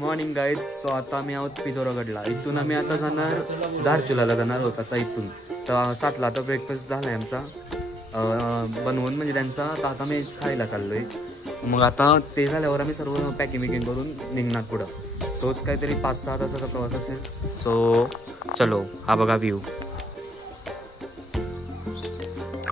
Morning guys. सो आता आम्ही आहोत पिथोरागडला. इथून आम्ही आता जाणार धारचुलाला जाणार होत आता इथून. तर 7ला आता ब्रेकफास्ट झाला आहे आमचा बनवून म्हणजे त्यांचा. तर आता मी खायला चाललो आहे. मग आता ते झाल्यावर आम्ही सर्व पॅकिंग बिकिंग करून निघणार पुढं. तोच काहीतरी 5-6 तासाचा प्रवास असेल. सो चलो. हा बघा व्ह्यू.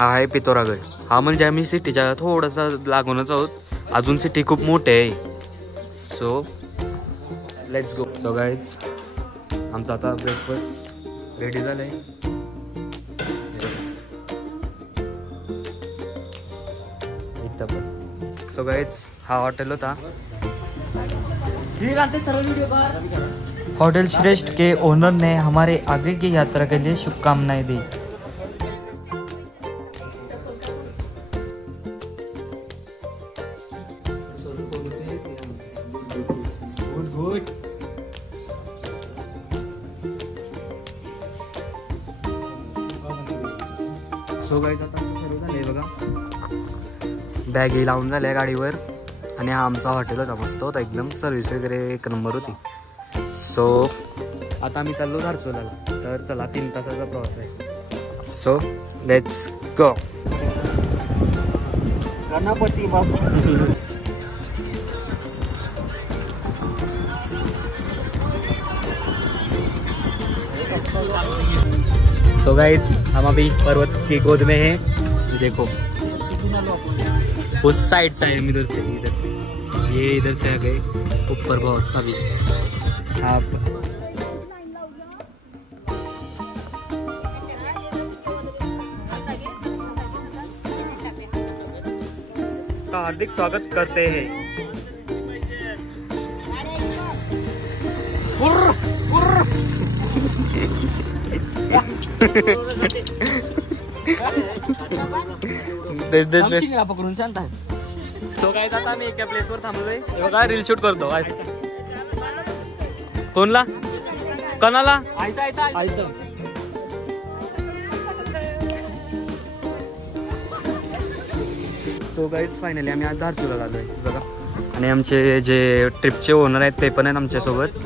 हा आहे पिथोरागड. हा म्हणजे आम्ही सिटीच्या थोडासा लागूनच आहोत. अजून सिटी खूप मोठी आहे. So let's go. So guys आमचा आता ब्रेकफास्ट रेडी झालं आहे. इथं पण. सो गाईज हा हॉटेल होता. होटल श्रेष्ठ के ओनर ने हमारे आगे की यात्रा के लिए शुभकामनाएं दी. सो गाईज आता सर्व झालं आहे बघा. बॅगी लावून झाल्या गाडीवर. आणि हा आमचा हॉटेल होता. मस्त होता एकदम. सर्विस वगैरे एक नंबर होती. सो आता आम्ही चाललो धारचुलाला. तर चला 3 तासाचा प्रवास आहे. So let's go. Ganpati Bappa. So guys हम अभी पर्वत की गोद में हैं. देखो उस साइड से आए, इधर से ये इधर से आ गए ऊपर बहुत. अभी आप हार्दिक स्वागत करते हैं. सो गाइस आता आम्ही एका प्लेसवर थांबलोय. बघा रील शूट करतो. कोणला कोणाला सो गाइस फायनली आम्ही आज धारचुला आलोय बघा. आणि आमचे जे ट्रिपचे ओनर आहेत ते पण आहेत आमच्यासोबत.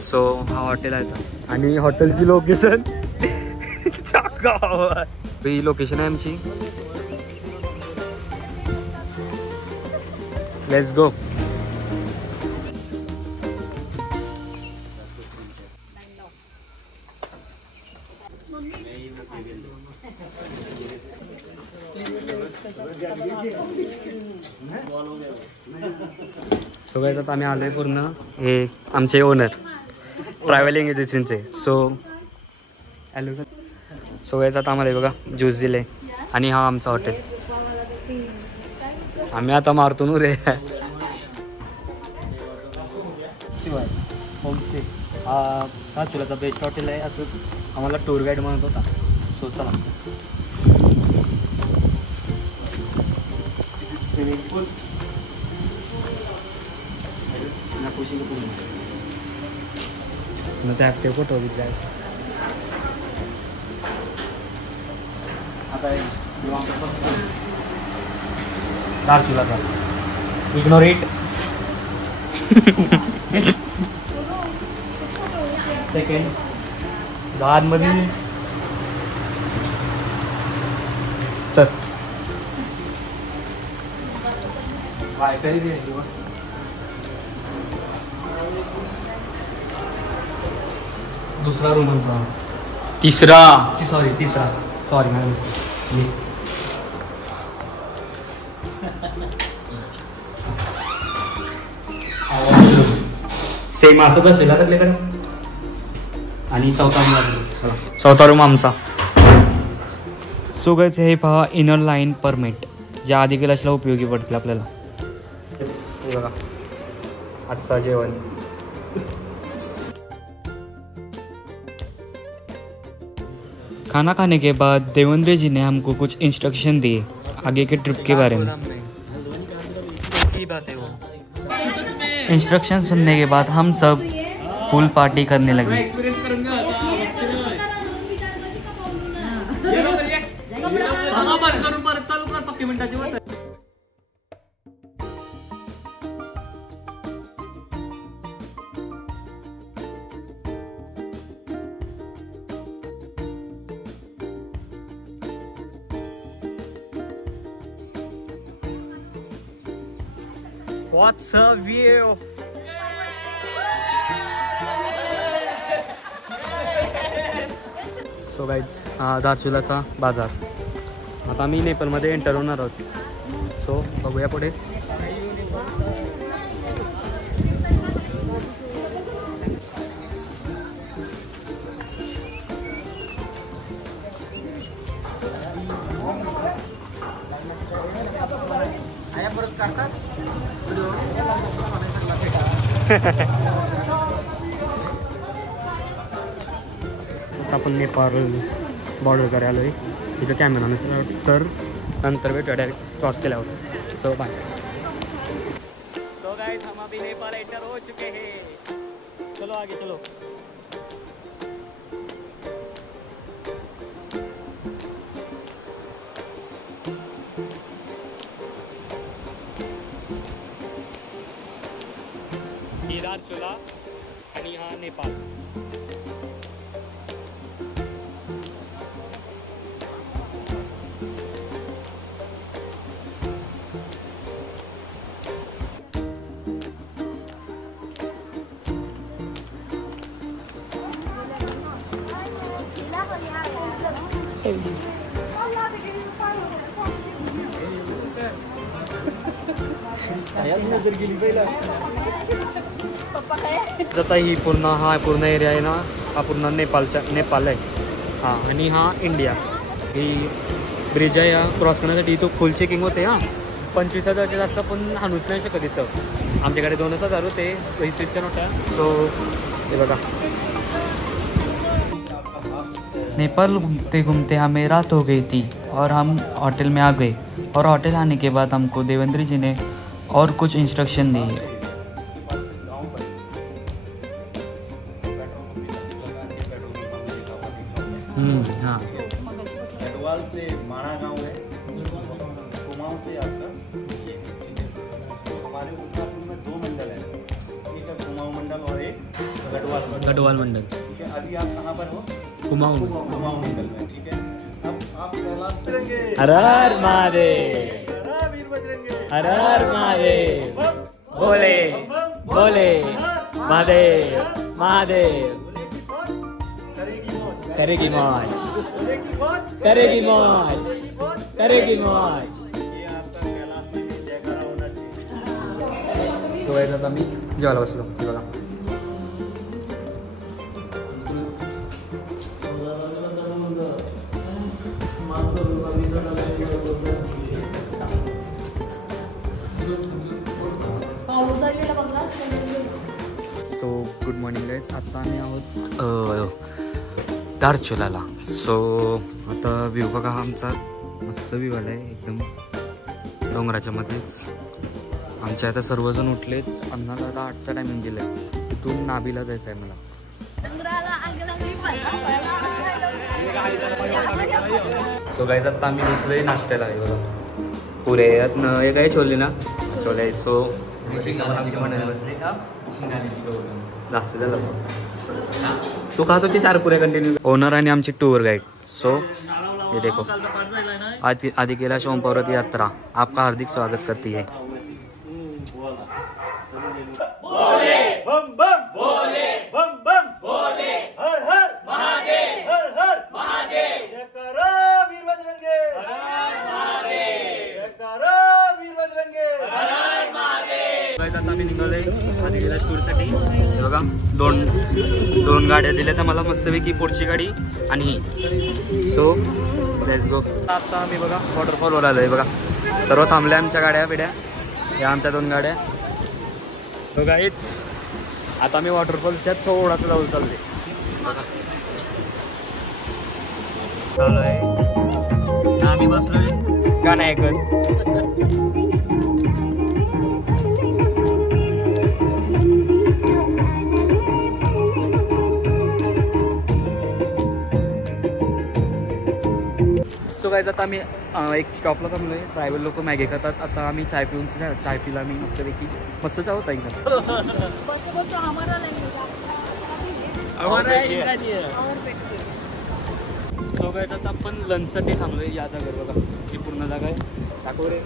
सो हा हॉटेल आहे आणि हॉटेलची लोकेशन ही लोकेशन आहे आमची. Let's go. सो गाइस आता आम्ही आलोय पूर्ण. हे आमचे ओनर ट्रॅव्हलिंग एजन्सीचे. सो गाइस आता आम्हाला बघा ज्यूस दिले. आणि हा आमचा हॉटेल. आम्ही आता मारतो नु रे. होमस्टे हा धारचुलाचा बेस्ट हॉटेल आहे असं आम्हाला टूर गाईड म्हणत होता. सो चला. This is swimming pool. न त्यात ते फोटो जायचं. आता धारचुलाचा इग्नोर इट. सेकंड गावांमध्ये चल वायफाय दुसरा रूम होता. तिसरा सॉरी मॅडम. सेम असंच असेल सगळीकडे. आणि चौथा रूम आमचा. सो गाइस हे पहा इनर लाईन परमिट ज्या आधी क्लासला उपयोगी पडतील आपल्याला. हे बघा आजचा जेवण. खाना खाने के बाद देवेंद्र जी ने हमको कुछ इंस्ट्रक्शन दिए आगे के ट्रिप के बारे में। बात है वो। इंस्ट्रक्शन सुनने के बाद हम सब पूल पार्टी करने लगे। What's a view? So guys धारचुलाचा बाजार. आता आम्ही नेपाळमध्ये एंटर होणार आहोत. सो बघूया पुढे. आपण नेपाळ बॉर्डर करायला आलो आहे. तिथं कॅमेरा नसेल तर नंतर भेटूया डायरेक्ट क्रॉस केल्यावर. सो बाय. सो गाइस हम अभी नेपाल एंटर हो चुके हैं. चलो आगे चलो. धारचुला आणि हा नेपाळ. आता ही पूर्ण एरिया आहे ना, हा पूर्ण नेपाळ आहे. हां आणि हा इंडिया. ही ब्रिज आहे. हा क्रॉस करण्यासाठी तो फुल चेकिंग होते. हां 25,000च्या जास्त पण हाणूच नाही शकत इथं. आमच्याकडे 2,000 होते रजिस्ट्रेशन होत्या. सो हे बघा. नेपाल घूमते घूमते हमें रात हो गई थी और हम होटल में आ गए. और होटल आने के बाद हमको देवेंद्र जी ने और कुछ इंस्ट्रक्शन दिए. हाँ गढ़वाल से माणा गांव है, कुमाऊं से आपका ये ठीक है. तो हमारे उत्तराखंड में 2 मंडल है. एक है कुमाऊं मंडल और एक गढ़वाल मंडल. ठीक है. अभी आप कहाँ पर हो? कुमाऊं. कुमाऊं मंडल में. ठीक है. अब आप कैलाश करेंगे. हर हर महादेव. वीर बजरंगे. हर हर महादेव. भोले भोले महादेव महादेव. करेगी मौज करेगी मौज करेगी मौज. ये आपका कैलाश में भी जयकारा होना चाहिए. सो गाइस आता मी जेवायला बसलो. बघा सो गुड मॉर्निंग गाईज. आता आम्ही आहोत धारचुलाला. सो आता व्ह्यू बघा आमचा मस्त व्ह्यू आला आहे एकदम डोंगराच्या मध्येच. आमच्या आता सर्वजण उठलेत. आम्हाला आता 8चा टायमिंग दिलं आहे. तिथून नाभीला जायचं आहे मला. सो गाईज आता आम्ही बसलोय नाश्त्याला आहे बघा. पुरे हे काय छोले ना छोले. सो बसले जास्त झालं. तू खातो की 4 पुरे कंटिन्यू. ओनर आणि आमची टूर गाइड. सो ये देखो आदि कैलाश ओम पर्वत यात्रा आपका हार्दिक स्वागत करती है. बम बम भोले बम बम भोले. हर हर महादेव. हर हर महादेव. जयकारा वीर बजरंगे. हर हर महादेव. जयकारा वीर बजरंगे. हर हर महादेव. गाइस आता आम्ही निघालोय आदि कैलाश टूरसाठी. हे बघा दोन गाड्या दिल्या तर मला मस्तपैकी पुढची गाडी आणि ही. So let's go. आता आम्ही बघा वॉटरफॉलवर आलोय बघा. सर्व थांबल्या आमच्या गाड्या बिड्या. या आमच्या 2 गाड्या. सो गाईज आता आम्ही वॉटरफॉलच्या थोडासा जाऊ चालले. चालू आहे. आम्ही बसलोय गाणं ऐकत. सो गाईज आता आम्ही एक स्टॉपला थांबलोय. ड्रायव्हर लोक मॅगी खातात. आता आम्ही चाय पिऊन चाय पिला आम्ही मस्तपैकी. मस्त चहा होता एकदम. सो गाईज आता आपण लंचसाठी थांबलोय या जागेवर बघा. ही पूर्ण जागा आहे. दाखव रे.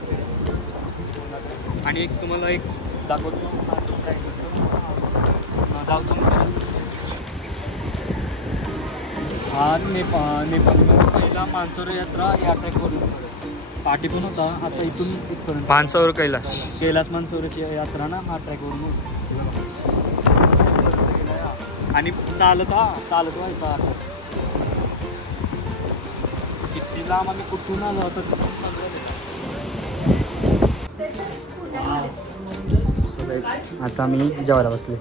आणि एक तुम्हाला एक दाखवतो. हा नेपाळमध्ये पहिला मानसरोवर यात्रा या ट्रॅकवरून पाठी पण होता. आता इथून इथपर्यंत मानसरोवर कैलास मानसरोवरची यात्रा ना हा ट्रॅकवरून होता. आणि चालत व्हायचा. किती लांब आम्ही कुठून आलो होतो तिथून चालू. आता आम्ही जेवायला बसले.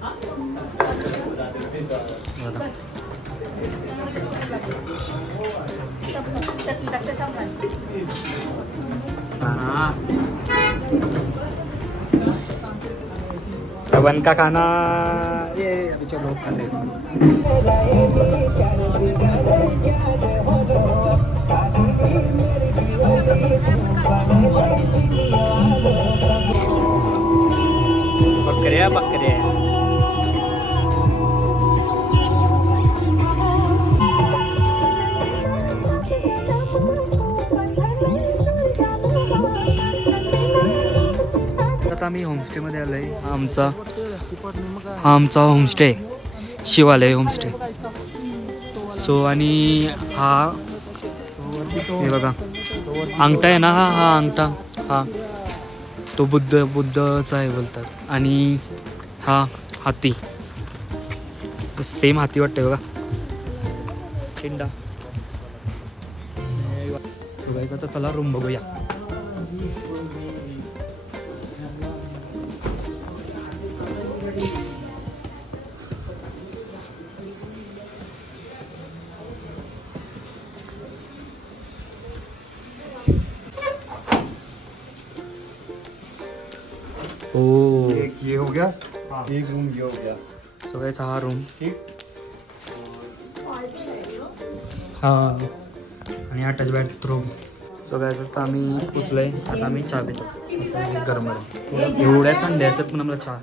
वन का खाना ये अभी चलो खाते हैं. बकऱ्या आता आम्ही होमस्टेमध्ये आलो आहे. हा आमचा होमस्टे शिवालय होमस्टे. सो आणि हा हे बघा अंगठा आहे ना. हा अंगठा हा तो बुद्धचा आहे बोलतात. आणि हा हाती सेम हाती वाटते बघा. चिंडा. आता चला रूम बघूया. एक ये हो गया. एक रूम ये हो गया. सो गाइस हा रूम. ठीक. हा आणि अटॅच बाथरूम. सो गाइस आता आम्ही पुसलोय. आता आम्ही चहा पितो. असं गरम गरम एवढ्या थंड्याच्यात पण आम्हाला चहा.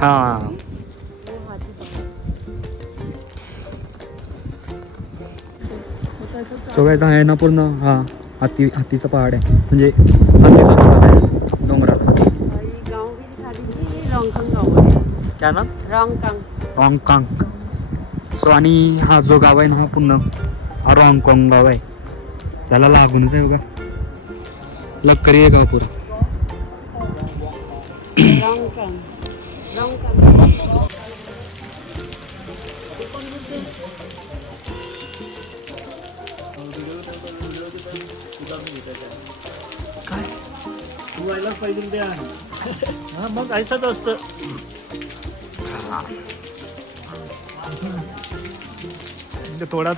हा सो गाइस आहे ना पूर्ण हा हातीचा पहाड आहे. म्हणजे हातीचा पहाड आहे डोंगरात. क्या ना रॉंगकांग. सो आणि हा जो गाव आहे ना हा पूर्ण हा रॉंगकांग गाव आहे. त्याला लागूनच आहे बघा. लक्करी आहे गाव पुरा. काय व्हायला पाहिजे ते आहे. हा मग ऐसाच असतं. थोडा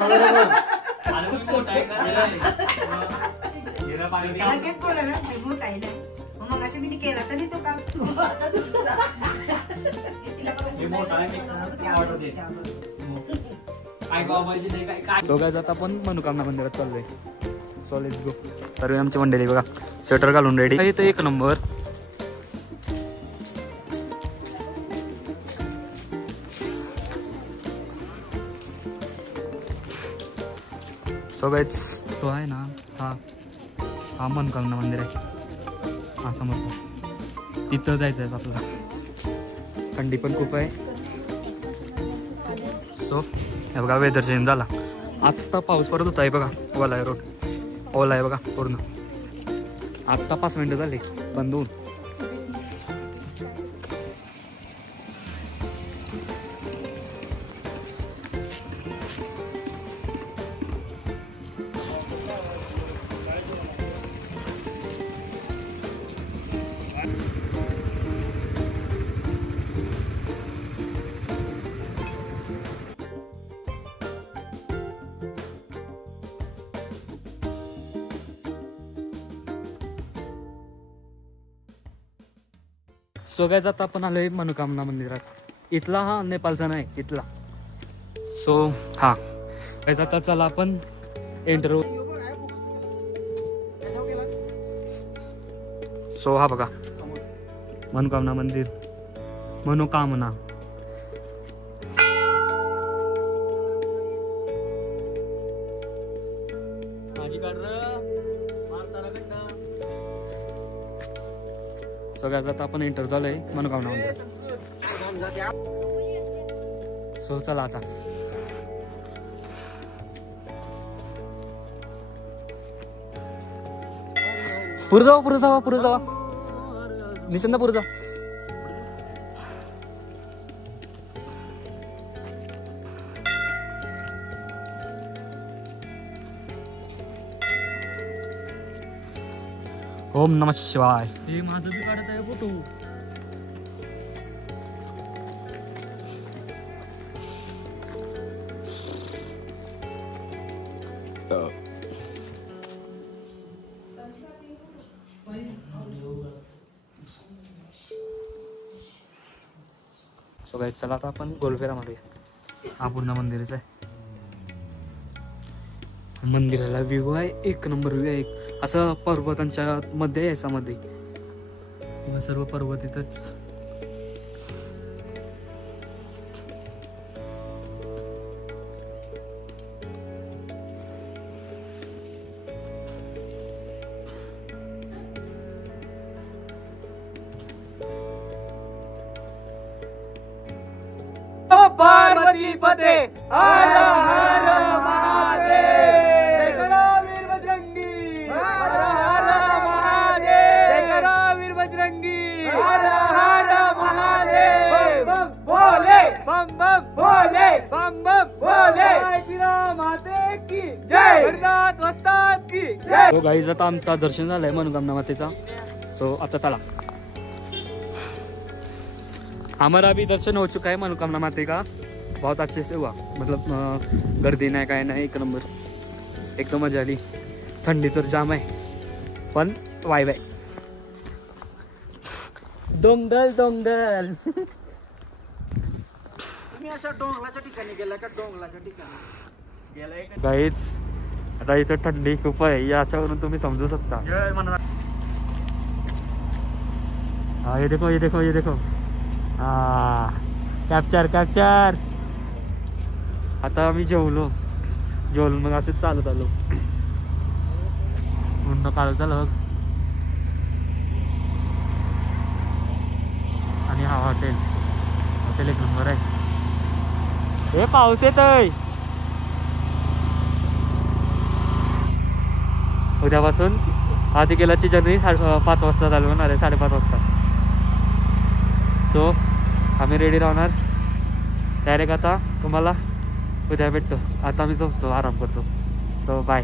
सो गाइस आता आपण मनोकामना मंदिरात चाललोय. So let's go. सर्व आमची मंडळी बघा स्वेटर घालून रेडी. इथं एक नंबर. सो गाइस तो आहे ना हा मनोकामना मंदिर आहे. हा समोरचा तिथं जायचं आहे आपल्याला. थंडी पण खूप आहे. सो हे बघा वेदर चेंज झाला. आत्ता पाऊस पडत होता आहे बघा. ओला आहे रोड. ओला आहे बघा पूर्ण. आत्ता 5 मिनिटं झाली बंद होऊन. सो गाईज आता आपण आलोय मनोकामना मंदिरात. इथला हा, नेपाळचा नाही, इथला. सो हा गाईज आता चला आपण एंटर. सो हा बघा मनोकामना मंदिर, मनोकामना. सगळ्यात आता आपण एंटर झालोय मनोकामना मंदिर. सो चला आता. पुढे जावा, पुढे जावा, पुढे जावा. निचंदा पुढे जा. ओम नमः शिवाय. हे माझं बी काढत आहे फोटो. सो गाईज चला आता आपण गोलफेरा मारूया. हा पूर्ण मंदिरच आहे. मंदिराला व्ह्यू आहे, एक नंबर व्ह्यू आहे. असं पर्वतांच्या मध्ये आहे, याच्यामध्ये सर्व पर्वत इथंच. पार्वती पते हर हर महादेव. वीर बजरंगी हर हर महादेव. वीर बजरंगी हर हर महादेव. बम भोले, बम बम भोले, बम बम भोले. माते की जय, हरनाथ वस्ताद की जय. तो गाईज आता आमचा दर्शन झालंय मनोकामना मातेचा. सो आता चला. हमारा भी दर्शन हो चुका है मनोकामना माते का. बहुत अच्छे से हुआ, मतलब गर्दी नाही काय नाही, एक नंबर, एकदम मजा आली. थंडी तर जाम आहे पण वाईब आहे. Dongle dongle. तुम्ही अशा डोंगराच्या ठिकाणी गेला का? डोंगराच्या ठिकाणी गेलाय का? गाईज आता इथं थंडी खूप आहे, याच्यावरून तुम्ही समजू शकता. हा ये देखो, ये देखो, ये देखो. हा कॅप्चर कॅप्चर. आता आम्ही जेवलो मग असंच चालत आलो. पूर्ण काळ झालं. आणि हा हॉटेल एक नंबर आहे. हे पाऊस येतोय. उद्यापासून आधी गेल्याची जर्नी 5 वाजता चालू होणार आहे, 5:30 वाजता. सो आम्ही रेडी राहणार. डायरेक्ट आता तुम्हाला उद्या भेटतो. आता मी झोपतो, आराम करतो. सो बाय.